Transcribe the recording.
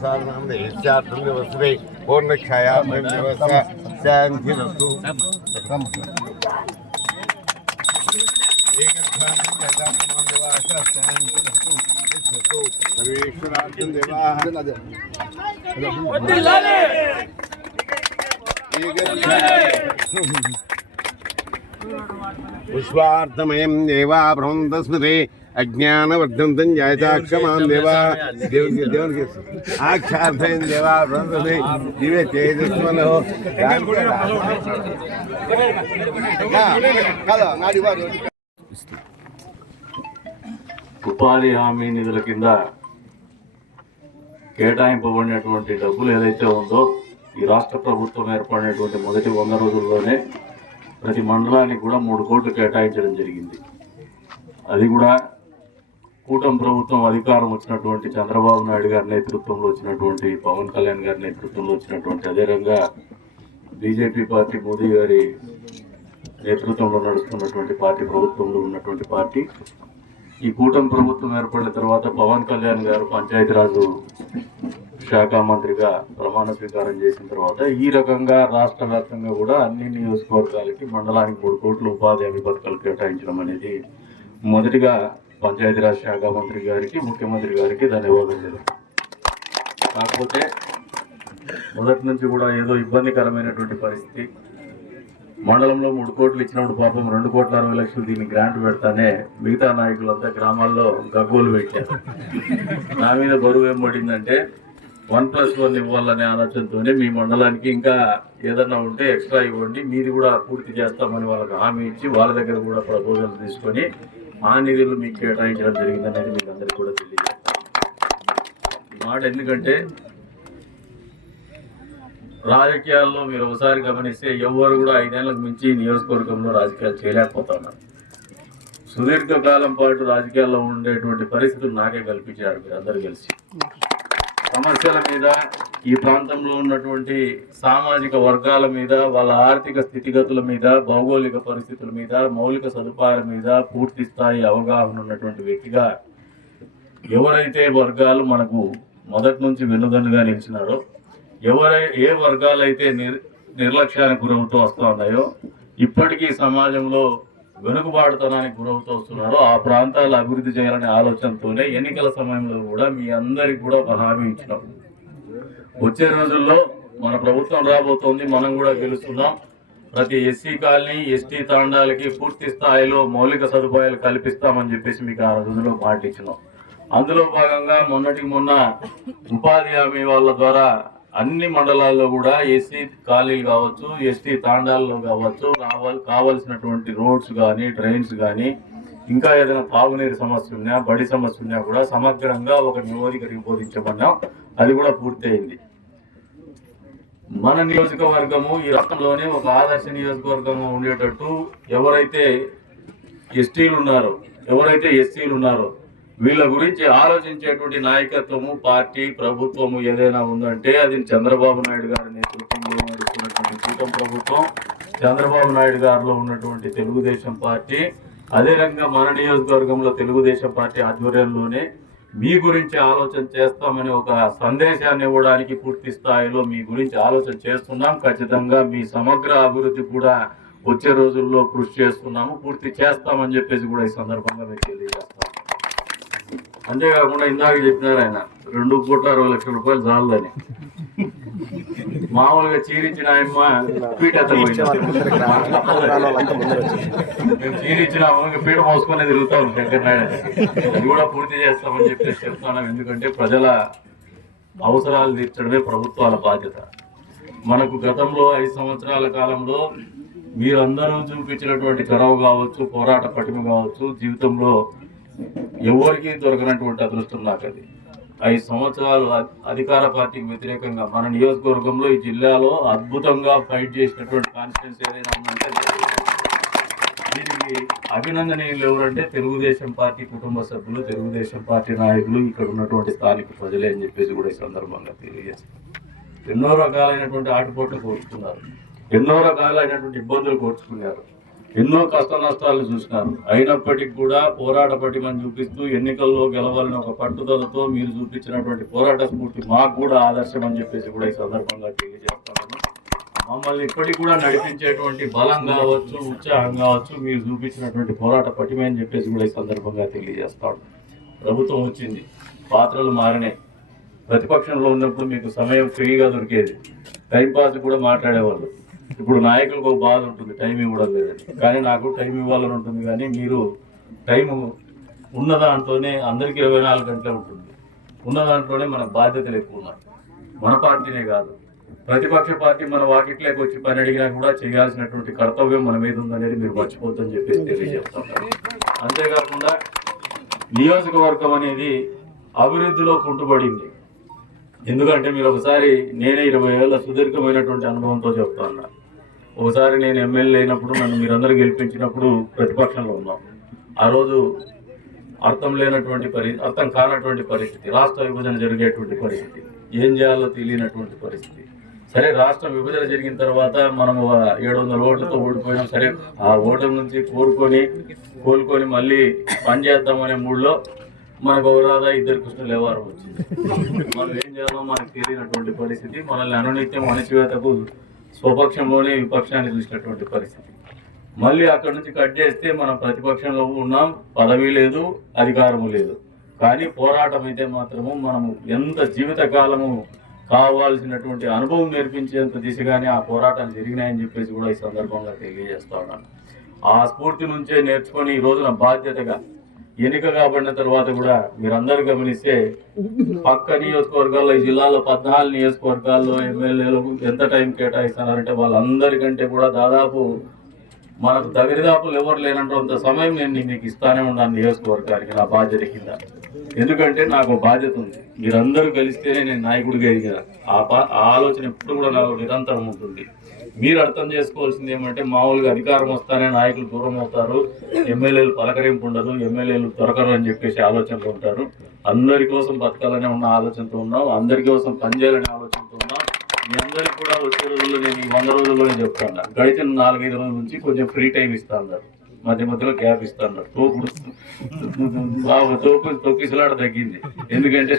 साधनामस्ते पूर्णक्षाया शांतिरस्तु पुष्पार्थमयं देवा ब्रह्मस्मृते अज्ञानवर्धन्तं जायताक्षमां देवा देवन के आक्षार्थयं देवा ब्रह्मस्मृते दिव्य तेजस्मनो ఉపాధి హామీ నిధుల కింద కేటాయింపబడినటువంటి డబ్బులు ఏదైతే ఉందో ఈ రాష్ట్ర ప్రభుత్వం ఏర్పడినటువంటి మొదటి 100 రోజుల్లోనే ప్రతి మండలానికి కూడా 3 కోట్లు కేటాయించడం జరిగింది. అది కూడా కూటమి ప్రభుత్వం అధికారం వచ్చినటువంటి చంద్రబాబు నాయుడు గారి నేతృత్వంలో వచ్చినటువంటి పవన్ కళ్యాణ్ గారి నేతృత్వంలో వచ్చినటువంటి అదేవిధంగా బీజేపీ పార్టీ మోదీ గారి నేతృత్వంలో నడుస్తున్నటువంటి పార్టీ ప్రభుత్వంలో ఉన్నటువంటి పార్టీ ఈ కూటమి ప్రభుత్వం ఏర్పడిన తర్వాత పవన్ కళ్యాణ్ గారు పంచాయతీరాజు శాఖ మంత్రిగా ప్రమాణ స్వీకారం చేసిన తర్వాత ఈ రకంగా రాష్ట్ర వ్యాప్తంగా కూడా అన్ని నియోజకవర్గాలకి మండలానికి 3 కోట్ల ఉపాధి హామీ పథకాలు కేటాయించడం అనేది మొదటిగా పంచాయతీరాజ్ శాఖ మంత్రి గారికి ముఖ్యమంత్రి గారికి ధన్యవాదాలు. కాకపోతే మొదటి నుంచి కూడా ఏదో ఇబ్బందికరమైనటువంటి పరిస్థితి. మండలంలో 3 కోట్లు ఇచ్చినప్పుడు పాపం 2,60,00,000 దీన్ని గ్రాంట్ పెడతానే మిగతా నాయకులంతా గ్రామాల్లో గగ్గోలు పెట్టారు. నా మీద బరువు ఏం పడిందంటే 1+1 ఇవ్వాలనే ఆలోచనతోనే మీ మండలానికి ఇంకా ఏదన్నా ఉంటే ఎక్స్ట్రా ఇవ్వండి, మీది కూడా పూర్తి చేస్తామని వాళ్ళకి హామీ ఇచ్చి వాళ్ళ దగ్గర కూడా ప్రపోజల్ తీసుకొని ఆ నిధులు మీకు కేటాయించడం జరిగిందనేది మీకు అందరికీ కూడా తెలియదు. ఈ మాట ఎందుకంటే రాజకీయాల్లో మీరు ఒకసారి గమనిస్తే ఎవరు కూడా 5 ఏళ్లకు మించి నియోజకవర్గంలో రాజకీయాలు చేయలేకపోతా ఉన్నారు. సుదీర్ఘకాలం పాటు రాజకీయాల్లో ఉండేటువంటి పరిస్థితులు నాకే కల్పించారు మీరు అందరూ కలిసి. సమస్యల మీద, ఈ ప్రాంతంలో ఉన్నటువంటి సామాజిక వర్గాల మీద, వాళ్ళ ఆర్థిక స్థితిగతుల మీద, భౌగోళిక పరిస్థితుల మీద, మౌలిక సదుపాయాల మీద పూర్తి స్థాయి అవగాహన ఉన్నటువంటి వ్యక్తిగా ఎవరైతే వర్గాలు మనకు మొదటి నుంచి వెన్నుదన్నుగా నిలిచినారో, ఏ వర్గాలైతే నిర్లక్ష్యానికి గురవుతూ వస్తూ ఉన్నాయో, ఇప్పటికీ సమాజంలో వెనుకబాటుతనానికి గురవుతూ వస్తున్నారో ఆ ప్రాంతాలు అభివృద్ధి చేయాలనే ఆలోచనతోనే ఎన్నికల సమయంలో కూడా మీ అందరికి కూడా ఒక హామీ ఇచ్చినాం. వచ్చే రోజుల్లో మన ప్రభుత్వం రాబోతోంది, మనం కూడా గెలుస్తున్నాం. ప్రతి ఎస్సీ కాలనీ, ఎస్టీ తాండాలకి పూర్తి స్థాయిలో మౌలిక సదుపాయాలు కల్పిస్తామని చెప్పేసి మీకు ఆ రోజుల్లో మాట ఇచ్చినాం. అందులో భాగంగా మొన్న ఉపాధి హామీ వాళ్ళ ద్వారా అన్ని మండలాల్లో కూడా ఎస్సీ కాలనీలు కావచ్చు, ఎస్టీ తాండాల్లో కావచ్చు, కావలసినటువంటి రోడ్స్ కానీ, డ్రైన్స్ కానీ, ఇంకా ఏదైనా తాగునీరు సమస్య ఉన్నా, బడి సమస్య ఉన్నా కూడా సమగ్రంగా ఒక నివేదిక బోధించమన్నాం. అది కూడా పూర్తయింది. మన నియోజకవర్గము ఈ రాష్ట్రంలోనే ఒక ఆదర్శ నియోజకవర్గంగా ఉండేటట్టు ఎవరైతే ఎస్టీలు ఉన్నారో, ఎవరైతే ఎస్సీలు ఉన్నారో వీళ్ళ గురించి ఆలోచించేటువంటి నాయకత్వము, పార్టీ, ప్రభుత్వము ఏదైనా ఉందంటే అది చంద్రబాబు నాయుడు గారి నేతృత్వంలో నడుస్తున్నటువంటి కూటమి ప్రభుత్వం, చంద్రబాబు నాయుడు గారిలో ఉన్నటువంటి తెలుగుదేశం పార్టీ, అదే రకంగా మన నియోజకవర్గంలో తెలుగుదేశం పార్టీ ఆధ్వర్యంలోనే మీ గురించి ఆలోచన చేస్తామని ఒక సందేశాన్ని ఇవ్వడానికి పూర్తి స్థాయిలో మీ గురించి ఆలోచన చేస్తున్నాం. ఖచ్చితంగా మీ సమగ్ర అభివృద్ధి కూడా వచ్చే రోజుల్లో కృషి చేస్తున్నాము, పూర్తి చేస్తామని చెప్పేసి కూడా ఈ సందర్భంగా మీకు తెలియజేస్తాం. అంతేకాకుండా ఇందాక చెప్పినారు ఆయన 2,60,00,000 చాలని. మామూలుగా చీరిచ్చిన ఆయమ్మ పీట మేము చీరిచ్చిన పీట మోసుకొని తిరుగుతా ఉంటాం. అది కూడా పూర్తి చేస్తామని చెప్పేసి చెప్తున్నాం. ఎందుకంటే ప్రజల అవసరాలు తీర్చడమే ప్రభుత్వాల బాధ్యత. మనకు గతంలో 5 సంవత్సరాల కాలంలో మీరందరూ చూపించినటువంటి చొరవ కావచ్చు, పోరాట పటిమ కావచ్చు, జీవితంలో ఎవరికి దొరకనటువంటి అదృష్టం నాకు అది. 5 సంవత్సరాలు అధికార పార్టీకి వ్యతిరేకంగా మన నియోజకవర్గంలో ఈ జిల్లాలో అద్భుతంగా ఫైట్ చేసినటువంటి కాన్స్టిట్యూన్సీ ఏదైనా ఉందంటే దీనికి అభినందనీయులు ఎవరంటే తెలుగుదేశం పార్టీ కుటుంబ సభ్యులు, తెలుగుదేశం పార్టీ నాయకులు, ఇక్కడ ఉన్నటువంటి స్థానిక ప్రజలే అని చెప్పేసి కూడా ఈ సందర్భంగా తెలియజేస్తారు. ఎన్నో రకాలైనటువంటి ఆటుపోట్లు కోర్చుకున్నారు, ఎన్నో రకాలైనటువంటి ఇబ్బందులు కోర్చుకున్నారు. ఎన్నో కష్ట నష్టాలు చూసినారు. అయినప్పటికీ కూడా పోరాట పటిమని చూపిస్తూ ఎన్నికల్లో గెలవాలని ఒక పట్టుదలతో మీరు చూపించినటువంటి పోరాట స్ఫూర్తి మాకు కూడా ఆదర్శం అని చెప్పేసి కూడా ఈ సందర్భంగా తెలియజేస్తున్నాను. మమ్మల్ని ఇప్పటికి కూడా నడిపించేటువంటి బలం కావచ్చు, ఉత్సాహం కావచ్చు, మీరు చూపించినటువంటి పోరాట పటిమ అని చెప్పేసి కూడా ఈ సందర్భంగా తెలియజేస్తాడు. ప్రభుత్వం వచ్చింది, పాత్రలు మారినాయి. ప్రతిపక్షంలో ఉన్నప్పుడు మీకు సమయం ఫ్రీగా దొరికేది, టైంపాస్ కూడా మాట్లాడేవాళ్ళు. ఇప్పుడు నాయకులకు ఒక బాధ ఉంటుంది, టైం ఇవ్వడం లేదని. కానీ నాకు టైం ఇవ్వాలని ఉంటుంది, కానీ మీరు టైం ఉన్న దాంట్లోనే అందరికీ 24 గంటలే ఉంటుంది. ఉన్న దాంట్లోనే మన బాధ్యతలు ఎక్కువ ఉన్నాయి. మన పార్టీనే కాదు, ప్రతిపక్ష పార్టీ మన వాకిట్లోకి వచ్చి పని అడిగినా కూడా చేయాల్సినటువంటి కర్తవ్యం మన మీద ఉందనేది మీరు మర్చిపోద్దని చెప్పేసి తెలియజేస్తున్నారు. అంతేకాకుండా నియోజకవర్గం అనేది అభివృద్ధిలో కుంటుపడింది. ఎందుకంటే మీరు ఒకసారి, నేనే 20 ఏళ్ళ సుదీర్ఘమైనటువంటి అనుభవంతో చెప్తాను. ఒకసారి నేను ఎమ్మెల్యే అయినప్పుడు నన్ను మీరందరూ గెలిపించినప్పుడు ప్రతిపక్షంలో ఉన్నాం. ఆ రోజు అర్థం కానటువంటి పరిస్థితి, రాష్ట్ర విభజన జరిగేటువంటి పరిస్థితి, ఏం చేయాలో తెలియనటువంటి పరిస్థితి. సరే, రాష్ట్ర విభజన జరిగిన తర్వాత మనం 700 ఓట్లతో ఓడిపోయినాం. సరే, ఆ ఓటమి నుంచి కోలుకొని మళ్ళీ పనిచేద్దామనే మూడులో మనకు ఒక రాధా, 2 కృష్ణులు ఎవరు వచ్చింది. మనం ఏం చేయాలో మనకు తెలియనటువంటి పరిస్థితి, మనల్ని అనునిత్యం అణచివేతకు స్వపక్షంలోనే విపక్షాన్ని చూసినటువంటి పరిస్థితి. మళ్ళీ అక్కడి నుంచి కట్ చేస్తే మనం ప్రతిపక్షంలో ఉన్నాం, పదవి లేదు, అధికారము లేదు. కానీ పోరాటం అయితే మాత్రము మనము ఎంత జీవితకాలము కావాల్సినటువంటి అనుభవం నేర్పించేంత దిశగానే ఆ పోరాటాలు జరిగినాయని చెప్పేసి కూడా ఈ సందర్భంగా తెలియజేస్తా ఉన్నాను. ఆ స్ఫూర్తి నుంచే నేర్చుకొని ఈ రోజున బాధ్యతగా ఎన్నిక కాబడిన తర్వాత కూడా మీరందరూ గమనిస్తే పక్క నియోజకవర్గాల్లో, ఈ జిల్లాలో 14 నియోజకవర్గాల్లో ఎమ్మెల్యేలకు ఎంత టైం కేటాయిస్తున్నారంటే వాళ్ళందరికంటే కూడా దాదాపు మనకు దరిదాపులు ఎవరు లేనంత సమయం నేను మీకు ఇస్తానే ఉన్నాను నియోజకవర్గానికి, నా బాధ్యత కింద. ఎందుకంటే నాకు బాధ్యత ఉంది. మీరందరూ కలిస్తేనే నేను నాయకుడిగా ఎదిగాను. ఆ ఆలోచన ఎప్పుడు కూడా నాకు నిరంతరం ఉంటుంది. మీరు అర్థం చేసుకోవాల్సింది ఏమంటే, మామూలుగా అధికారం వస్తానే నాయకులు దూరం అవుతారు, ఎమ్మెల్యేలు పలకరింపు ఉండదు, ఎమ్మెల్యేలు దొరకరు అని చెప్పేసి ఆలోచనతో ఉంటారు. అందరి కోసం బతకాలనే ఉన్న ఆలోచనతో ఉన్నాం, అందరి కోసం పనిచేయాలనే ఆలోచనతో ఉన్నాం. మీ అందరికి కూడా వచ్చే రోజుల్లో నేను ఈ 100 రోజుల్లోనే చెప్తాను. గడిచిన 4-5 రోజుల నుంచి కొంచెం ఫ్రీ టైం ఇస్తాను, మధ్య మధ్యలో గ్యాప్ ఇస్తాను. తోపు తొక్కిసలాట తగ్గింది. ఎందుకంటే